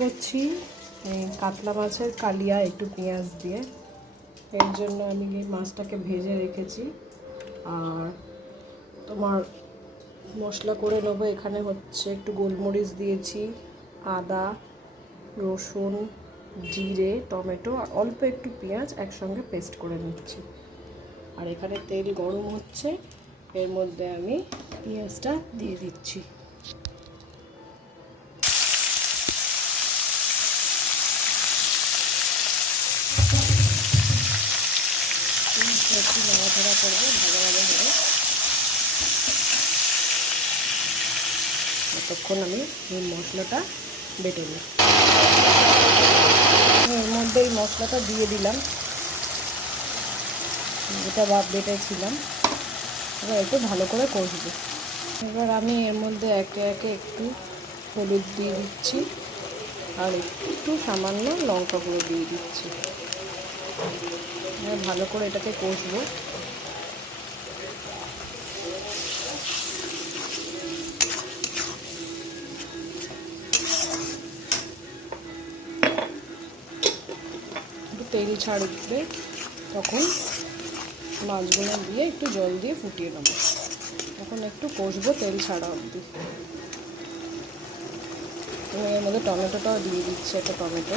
করছি কাতলা মাছের কালিয়া একটু পেঁয়াজ দিয়ে। এর জন্য আমি এই মাছটাকে ভেজে রেখেছি। আর তোমার মশলা করে নেবো। এখানে হচ্ছে একটু গোলমরিচ দিয়েছি, আদা, রসুন, জিরে, টমেটো আর অল্প একটু পেঁয়াজ একসঙ্গে পেস্ট করে নিচ্ছি। আর এখানে তেল গরম হচ্ছে, এর মধ্যে আমি পেঁয়াজটা দিয়ে দিচ্ছি। একটু নাড়াচাড়া করবো, ভাজা ভাজা হবে। ততক্ষণ আমি এই মশলাটা বেটে নিই। এর মধ্যে এই মশলাটা দিয়ে দিলাম, যেটা বেটেছিলাম। এবার একটু ভালো করে কষবো। এবার আমি এর মধ্যে একে একে একটু হলুদ দিয়ে দিচ্ছি আর একটু সামান্য লঙ্কা গুঁড়ো দিয়ে দিচ্ছি। ভালো করে এটাকে কষবো। একটু তেল ছাড়বে, তখন মাছগুলো দিয়ে একটু জল দিয়ে ফুটিয়ে নেবো। তখন একটু কষবো তেল ছাড়া অবধি। এর মধ্যে টমেটোটাও দিয়ে দিচ্ছি, একটা টমেটো।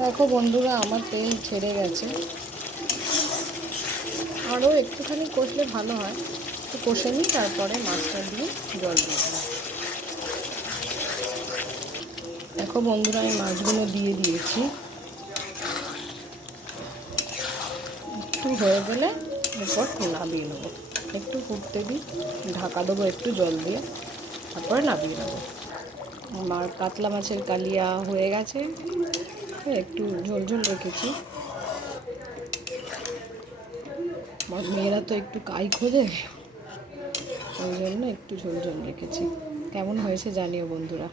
দেখো বন্ধুরা, আমার তেল ছেড়ে গেছে। আরও একটুখানি কষলে ভালো হয়। একটু কষে নিই, তারপরে মাছটা দিয়ে জল দিয়ে দিই। দেখো বন্ধুরা, আমি মাছগুলো দিয়ে দিয়েছি। একটু হয়ে গেলে এরপর নামিয়ে নেবো। একটু ফুটতে দিই, ঢাকা দেবো একটু জল দিয়ে, তারপরে নামিয়ে নেবো। আমার কাতলা মাছের কালিয়া হয়ে গেছে। একটু ঝোল ঝোল রেখেছি। আমার মেয়েরা তো একটু কাই খোঁজে, ওই জন্য একটু ঝোল ঝোল রেখেছি। কেমন হয়েছে জানিও বন্ধুরা।